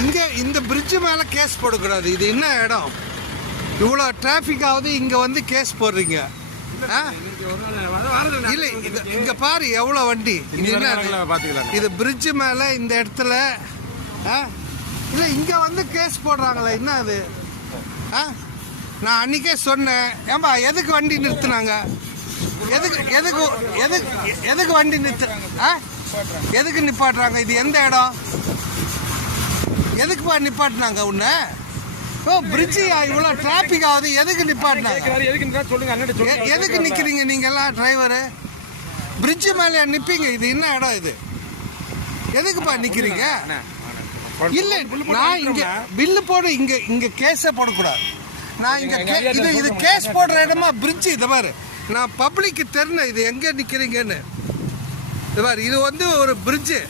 இங்கே இந்த பிரிட்ஜு மேலே கேஸ் போடக்கூடாது. இது என்ன இடம்? இவ்வளோ டிராஃபிக் ஆகுது, இங்கே வந்து கேஸ் போடுறீங்க. இல்லை, இது இங்கே பாரு எவ்வளோ வண்டி. இது என்ன? இது பிரிட்ஜு மேலே இந்த இடத்துல இல்லை இங்கே வந்து கேஸ் போடுறாங்களே, என்ன அது? நான் அன்றைக்கே சொன்னேன், ஏம்பா எதுக்கு வண்டி நிறுத்துனாங்க? எதுக்கு எதுக்கு எதுக்கு எதுக்கு வண்டி எதுக்கு நிப்பாட்டுறாங்க? இது எந்த இடம்? எதுக்குப்பா நிப்பாட்டினாங்க உன்னை? ஓ பிரிட்ஜு இவ்வளோ டிராஃபிக் ஆகுது, எதுக்கு நிப்பாட்டினாங்க? எதுக்கு நிற்கிறீங்க நீங்கள் எல்லாம் டிரைவரு? பிரிட்ஜு மேலே நிற்பீங்க. இது என்ன இடம் இது? எதுக்குப்பா நிற்கிறீங்க? இல்லை, நான் இங்கே பில்லு போட இங்கே கேஸே போடக்கூடாது. நான் இங்கே இது கேஸ் போடுற இடமா பிரிட்ஜு? இதை பாரு, நான் பப்ளிக்கு தெரிஞ்சேன் இது எங்கே நிற்கிறீங்கன்னு. இது பாரு, இது வந்து ஒரு பிரிட்ஜு.